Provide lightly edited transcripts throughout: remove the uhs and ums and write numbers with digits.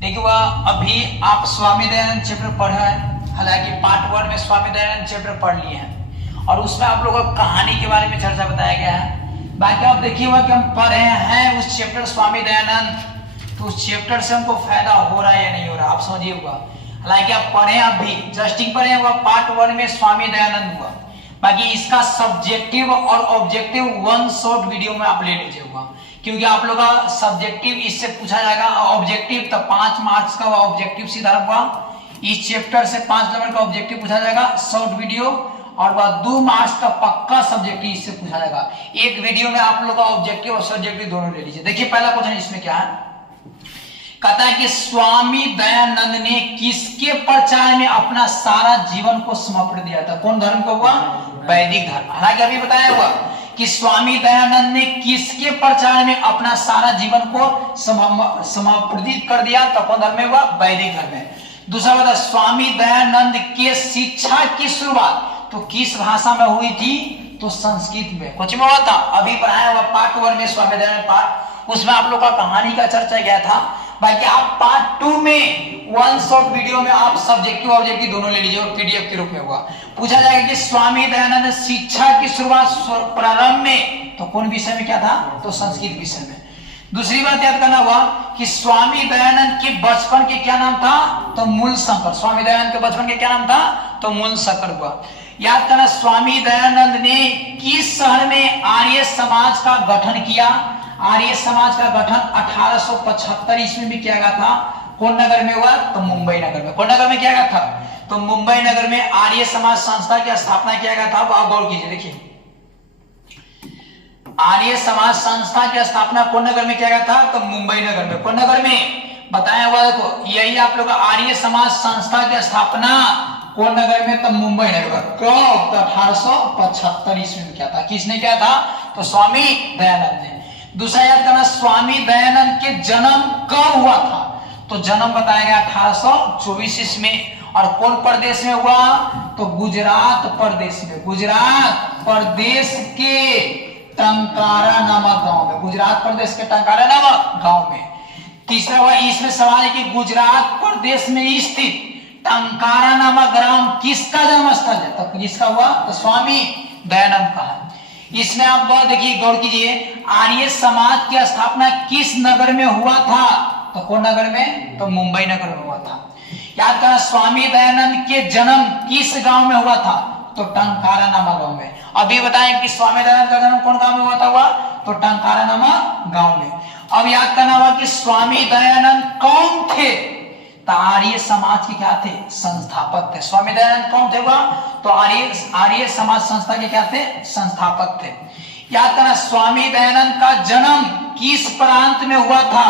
देखिए वह अभी आप स्वामी दयानंद चैप्टर पढ़े हैं, हालांकि पार्ट 1 में स्वामी दयानंद चैप्टर पढ़ लिए हैं और उसमें आप लोगों को कहानी के बारे में चर्चा बताया गया है। बाकी आप देखिए वह कि हम पढ़े हैं उस चैप्टर स्वामी दयानंद, तो उस चैप्टर से हमको फायदा हो रहा है या नहीं हो रहा आप समझिए होगा। हालांकि आप पढ़े अभी जस्टिंग पढ़े हुआ पार्ट 1 में स्वामी दयानंद हुआ, बाकी इसका सब्जेक्टिव और ऑब्जेक्टिव 1 शॉर्ट वीडियो में आप ले लीजिए होगा, क्योंकि आप लोग का सब्जेक्टिव इससे पूछा जाएगा, ऑब्जेक्टिव तो 5 मार्क्स का ऑब्जेक्टिव सीधा हुआ, इस चैप्टर से 5 नंबर का ऑब्जेक्टिव पूछा जाएगा शॉर्ट वीडियो, और वह 2 मार्क्स का पक्का सब्जेक्टिव इससे पूछा जाएगा। एक वीडियो में आप लोग का ऑब्जेक्टिव और सब्जेक्टिव दोनों ले लीजिए। देखिए पहला क्वेश्चन इसमें क्या है, कहता है कि स्वामी दयानंद ने किसके प्रचार में अपना सारा जीवन को समर्पित दिया था? कौन धर्म को हुआ? वैदिक धर्म। हालांकि अभी बताया हुआ कि स्वामी दयानंद ने किसके प्रचार में अपना सारा जीवन को समर्पित कर दिया, तो कौन धर्म में हुआ? वैदिक धर्म में। दूसरा बता, स्वामी दयानंद के शिक्षा की शुरुआत तो किस भाषा में हुई थी? तो संस्कृत में। कुछ में हुआ था, अभी पढ़ाया हुआ पार्ट 1 में स्वामी दयानंद पार्ट, उसमें आप लोग का कहानी का चर्चा गया था। बाकी आप पार्ट 2 में 1 शॉर्ट वीडियो में आप सब्जेक्टिव ऑब्जेक्टिव दोनों ले लीजिए, पीडीएफ के रूप में हुआ। पूछा जाएगा कि स्वामी दयानंद शिक्षा की शुरुआत प्रारंभ में तो कौन विषय में क्या था? तो संस्कृत विषय में। दूसरी बात याद करना हुआ कि स्वामी दयानंद के बचपन के क्या नाम था? तो मूल शंकर। स्वामी दयानंद के बचपन के क्या नाम था? तो मूल शंकर हुआ। याद करना, स्वामी दयानंद ने किस शहर में आर्य समाज का गठन किया? आर्य समाज का गठन 1875 ईस्वी में किया गया था। कौन नगर में हुआ? तो मुंबई नगर में। कौन नगर में किया गया था? तो मुंबई नगर में आर्य समाज संस्था की स्थापना किया गया था। आप गौर कीजिए, देखिए आर्य समाज संस्था की स्थापना कौन नगर में किया गया था? तो मुंबई नगर में। कौन नगर में? बताया हुआ देखो, यही आप लोग आर्य समाज संस्था की स्थापना कौन नगर में? तो मुंबई नगर में। कब? तो 1875 ईस्वी में किया था। किसने किया था? तो स्वामी दयानंद ने। दूसरा याद करना, स्वामी दयानंद के जन्म कब हुआ था? तो जन्म बताया गया 1824 ईस्वी में। और कौन प्रदेश में हुआ? तो गुजरात प्रदेश में। गुजरात प्रदेश के टंकारा नामक गांव में। गुजरात प्रदेश के टंकारा नामक गांव में। तीसरा हुआ, इसमें सवाल है कि गुजरात प्रदेश में स्थित टंकारा नामक ग्राम किसका जन्म स्थल है? तो किसका हुआ? तो स्वामी दयानंद का है। इसमें आप बहुत देखिए, गौर कीजिए, आर्य समाज की स्थापना किस नगर में हुआ था? तो कौन नगर में? तो मुंबई नगर में हुआ था। याद करना, स्वामी दयानंद के जन्म किस गांव में हुआ था? तो टंकारा नामक गांव में। अभी बताएं कि स्वामी दयानंद का जन्म कौन गांव में हुआ था? हुआ तो टंकारा नामक गांव में। अब याद करना हुआ कि स्वामी दयानंद कौन थे? तो आर्य समाज के क्या थे? संस्थापक थे। स्वामी दयानंद कौन थे? हुआ तो आर्य समाज संस्था के क्या थे? संस्थापक थे। याद करना, स्वामी दयानंद का जन्म किस प्रांत में हुआ था?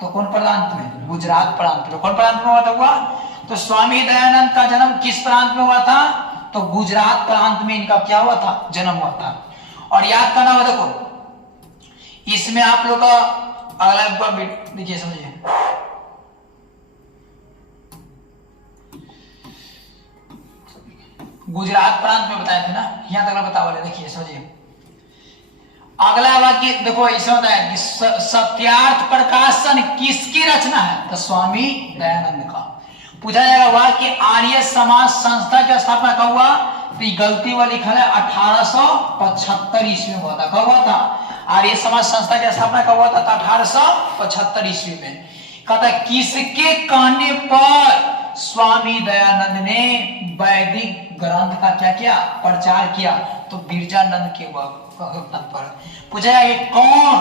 तो कौन प्रांत में? गुजरात प्रांत में। कौन प्रांत में हुआ था? हुआ तो स्वामी दयानंद का जन्म किस प्रांत में हुआ था? तो गुजरात प्रांत में इनका क्या हुआ था? जन्म हुआ था। और याद करना हुआ, देखो इसमें आप लोग का अगला देखिए, समझिए, गुजरात प्रांत में बताए थे ना, यहां तक बता वाले। देखिए समझिए, अगला वाक्य देखो इसमें बताया कि सत्यार्थ प्रकाशन किसकी रचना है? तो स्वामी दयानंद का। पूछा जाएगा वह कि आर्य समाज संस्था की स्थापना कब हुआ? तो गलती वाला लिखा है 1875 ईस्वी में हुआ था। कब हुआ था? आर्य समाज संस्था की स्थापना कब हुआ था? तो 1875 ईस्वी में। कहता किसके कहने पर स्वामी दयानंद ने वैदिक ग्रंथ का क्या किया? प्रचार किया? तो बिरजानंद के पर। पूछा जाए कौन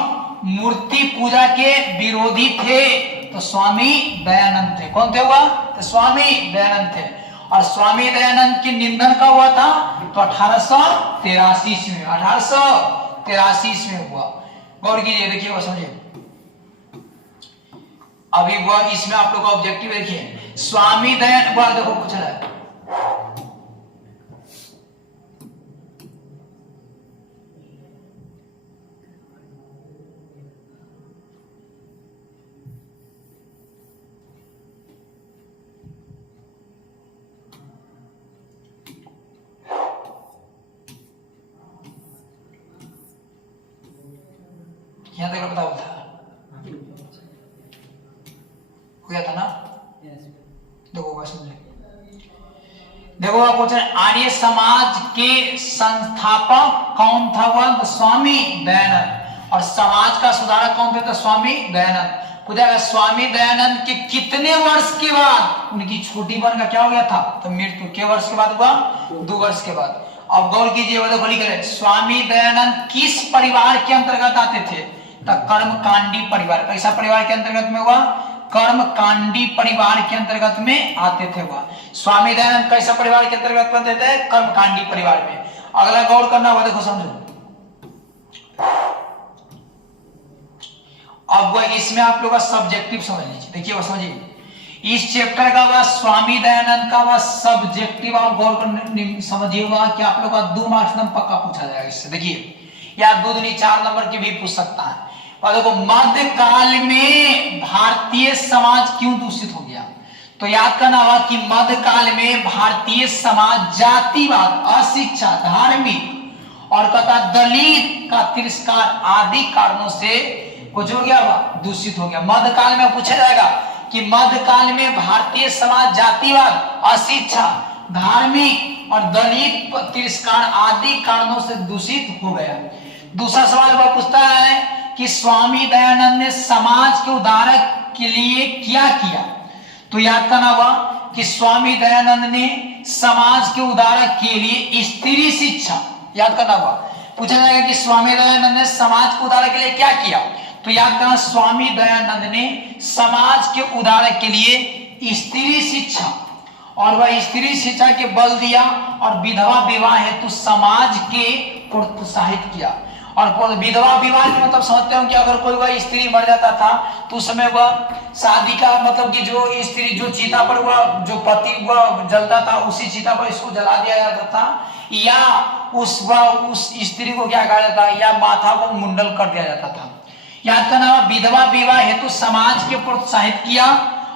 मूर्ति पूजा के विरोधी थे? तो स्वामी दयानंद थे। कौन थे? हुआ तो स्वामी दयानंद थे। और स्वामी दयानंद की निंदन कब हुआ था? तो 1883 ईस्वी में। 1883 ईस्वी में हुआ। गौर कीजिए, देखिए वो समझिए, अभी वह इसमें आप लोग का ऑब्जेक्टिव देखिए, स्वामी दयानंद बार देखो पूछा है, यहां तक बताओ था गया था ना? देखो समझे, देखो क्वेश्चन, आर्य समाज के संस्थापक कौन था? वह स्वामी दयानंद। और समाज का सुधारक कौन थे? तो स्वामी दयानंद। पूछा स्वामी दयानंद के कितने वर्ष के बाद उनकी छोटी बहन का क्या हो गया था? तो मृत्यु। के वर्ष के बाद हुआ? 2 वर्ष के बाद। अब गौर कीजिए, देखो लिख रहे स्वामी दयानंद किस परिवार के अंतर्गत आते थे? तो कर्मकांडी परिवार। कैसा परिवार के अंतर्गत में हुआ? कर्मकांडी परिवार के अंतर्गत में आते थे वह। स्वामी दयानंद कैसा परिवार के अंतर्गत बनते थे? कर्मकांडी परिवार में। अगला गौर करना होगा, देखो समझो। अब वह इसमें आप लोग का सब्जेक्टिव समझ लीजिए, देखिए वह समझिए, इस चैप्टर का वह स्वामी दयानंद का वह सब्जेक्टिव आप गौर कर समझिएगा कि आप लोग का 2 मार्क्स नंबर पक्का पूछा जाएगा इससे। देखिए या 2 दूनी 4 नंबर की भी पूछ सकता है। और देखो मध्यकाल में भारतीय समाज क्यों दूषित हो गया? तो याद करना होगा कि मध्यकाल में भारतीय समाज जातिवाद, अशिक्षा, धार्मिक और तथा दलित का तिरस्कार आदि कारणों से कुछ हो गया, दूषित हो गया। मध्यकाल में पूछा जाएगा कि मध्यकाल में भारतीय समाज जातिवाद, अशिक्षा, धार्मिक और दलित तिरस्कार आदि कारणों से दूषित हो गया। दूसरा सवाल वह पूछता है कि स्वामी दयानंद ने समाज के उद्धार के लिए क्या किया? तो याद करना हुआ कि स्वामी दयानंद ने समाज के उद्धार के लिए स्त्री शिक्षा, याद करना हुआ। पूछा जाएगा कि स्वामी दयानंद ने समाज के उद्धार के लिए क्या किया? तो याद करना स्वामी दयानंद ने समाज के उद्धार के लिए स्त्री शिक्षा, और वह स्त्री शिक्षा के बल दिया और विधवा विवाह हेतु समाज के प्रोत्साहित किया। और विधवा विवाह के मतलब समझते हो कि अगर कोई वह स्त्री मर जाता था तो उस समय वह शादी का मतलब कि जो स्त्री जो चिता पर वह जो पति वह जलता था उसी चिता पर इसको जला दिया जाता था, या उस स्त्री को क्या कहा जाता, या माथा को मुंडल कर दिया जाता था। याद करना, विधवा विवाह हेतु समाज के प्रोत्साहित किया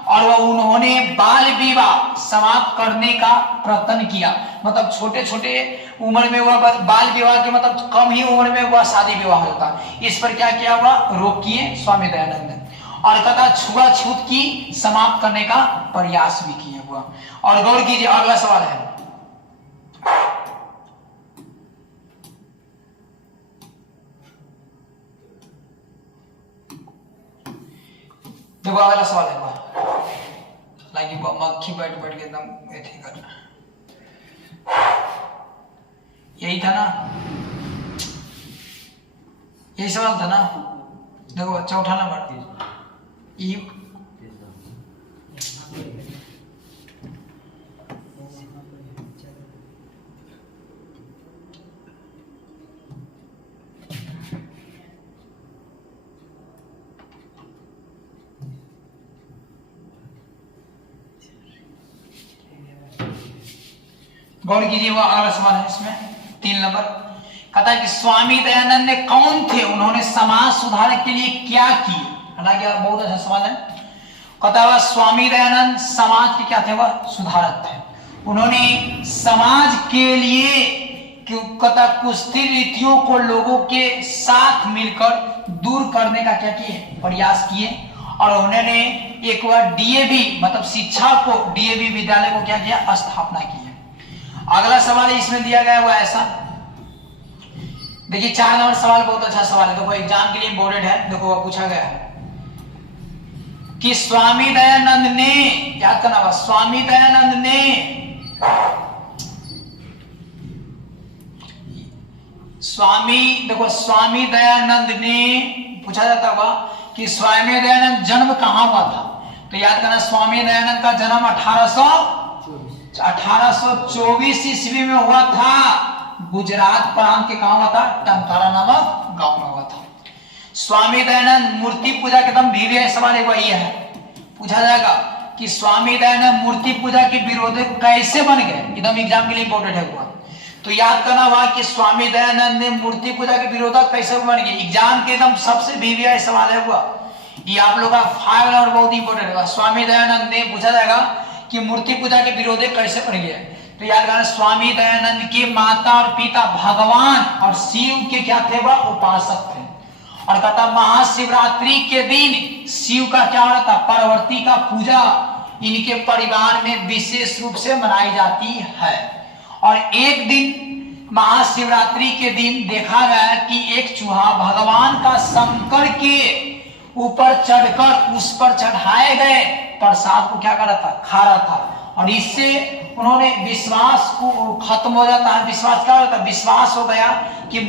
और वह उन्होंने बाल विवाह समाप्त करने का प्रयत्न किया। मतलब छोटे छोटे उम्र में हुआ बाल विवाह के मतलब कम ही उम्र में हुआ शादी विवाह होता, इस पर क्या किया हुआ? रोक किए स्वामी दयानंद ने। और कथा छुआछूत की समाप्त करने का प्रयास भी किया हुआ। और गौर कीजिए, अगला सवाल है, देखो अगला सवाल है लाइक मक्खी बैठ बैठ के एकदम ऐसे करना, यही था ना, यही सवाल था ना। देखो चौथा नंबर गौर कीजिए, वो अगला सवाल है इसमें 3 नंबर। कहता है कि स्वामी दयानंद ने कौन थे, उन्होंने समाज सुधार के लिए क्या किए? हालांकि बहुत अच्छा सवाल है। कहता है स्वामी दयानंद समाज के क्या थे? वह सुधारक थे। उन्होंने समाज के लिए कहता कुश्ती रीतियों को लोगों के साथ मिलकर दूर करने का क्या किए? प्रयास किए। और उन्होंने एक बार डीएवी मतलब शिक्षा को, डीएवी विद्यालय को क्या किया? स्थापना की। अगला सवाल इसमें दिया गया हुआ ऐसा, देखिए 4 नंबर सवाल बहुत अच्छा सवाल है, देखो एग्जाम के लिए इम्पोर्टेंट है। देखो वो पूछा गया है कि स्वामी दयानंद ने, याद करना होगा, स्वामी दयानंद ने स्वामी दयानंद ने पूछा जाता होगा कि स्वामी दयानंद जन्म कहां हुआ था? तो याद करना स्वामी दयानंद का जन्म 1824 ईस्वी में हुआ था। गुजरात प्रांत के कहां हुआ था? टंकारा नामक गांव में हुआ था। स्वामी दयानंद मूर्ति पूजा के एकदम भीवे सवाल एक ये है, पूछा जाएगा कि स्वामी दयानंद मूर्ति पूजा के विरोधी कैसे बन गए? एकदम एग्जाम के लिए इंपॉर्टेंट है हुआ। तो याद करना हुआ कि स्वामी दयानंद ने मूर्ति पूजा के विरोधक कैसे बन गए? एग्जाम के एकदम सबसे भीवे सवाल है हुआ, ये आप लोग का 5 नंबर बहुत इंपॉर्टेंट है। स्वामी दयानंद ने पूछा जाएगा कि मूर्ति पूजा के विरोधी कैसे बन गया? तो याद करना स्वामी दयानंद के माता और पिता भगवान और शिव के क्या थे? वह उपासक थे। और कहता महाशिवरात्रि के दिन शिव का क्या हो रहा था, पार्वती का पूजा इनके परिवार में विशेष रूप से मनाई जाती है। और एक दिन महाशिवरात्रि के दिन देखा गया कि एक चूहा भगवान का शंकर के ऊपर चढ़कर उस पर चढ़ाए गए प्रसाद को क्या कर रहा था, खा रहा था। और इससे उन्होंने विश्वास को खत्म हो जाता है। विश्वास क्या होता है, विश्वास हो गया कि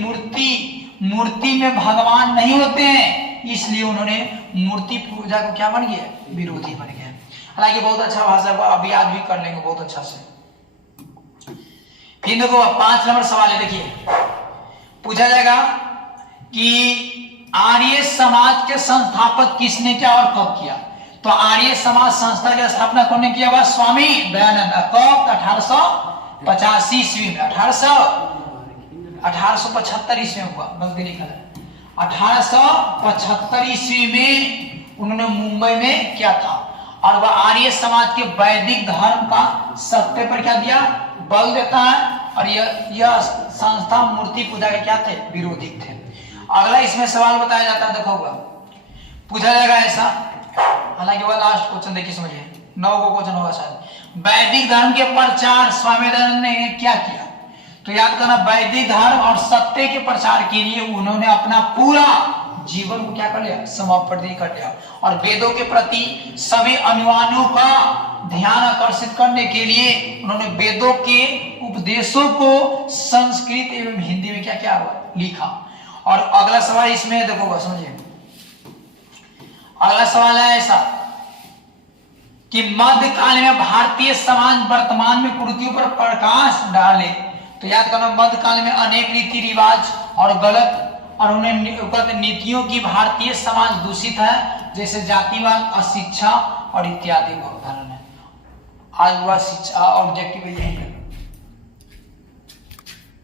मूर्ति में भगवान नहीं होते हैं, इसलिए उन्होंने मूर्ति पूजा को क्या बन गया, विरोधी बन गया। हालांकि बहुत अच्छा भाषा है, अभी आज भी कर लेंगे बहुत अच्छा से। फिर देखो 5 नंबर सवाल है, देखिए पूछा जाएगा कि आर्य समाज के संस्थापक किसने किया और कब किया। तो आर्य समाज संस्था की स्थापना कौन ने किया? स्वामी दयानंद। कब? 1885 ईस्वी में। 1875 ईस्वी में हुआ, गलती लिखा है। 1875 ईस्वी में उन्होंने मुंबई में किया था। और वह आर्य समाज के वैदिक धर्म का सत्य पर क्या दिया, बल देता है। और यह संस्था मूर्ति पूजा के क्या थे, विरोधी थे। अगला इसमें सवाल बताया जाता है, देखो पूछा जाएगा ऐसा, हालांकि वह लास्ट क्वेश्चन देखिए, समझिए 9 को क्वेश्चन होगा शायद। वैदिक धर्म के प्रचार स्वामी दयानंद ने क्या किया? तो याद करना, वैदिक धर्म और सत्य के प्रचार के लिए उन्होंने अपना पूरा जीवन को क्या कर लिया, समर्पण कर लिया। और वेदों के प्रति सभी अनुयायियों का ध्यान आकर्षित करने के लिए उन्होंने वेदों के उपदेशों को संस्कृत एवं हिंदी में क्या क्या लिखा। और अगला सवाल इसमें देखो, समझिए अगला सवाल है ऐसा कि मध्यकाल में भारतीय समाज वर्तमान में कुरीतियों पर प्रकाश डाले। तो याद करना, मध्यकाल में अनेक रीति रिवाज और गलत और उन्हें नीतियों की भारतीय समाज दूषित है, जैसे जातिवाद, अशिक्षा और इत्यादि का उदाहरण है। आज हुआ शिक्षा ऑब्जेक्टिव यही है।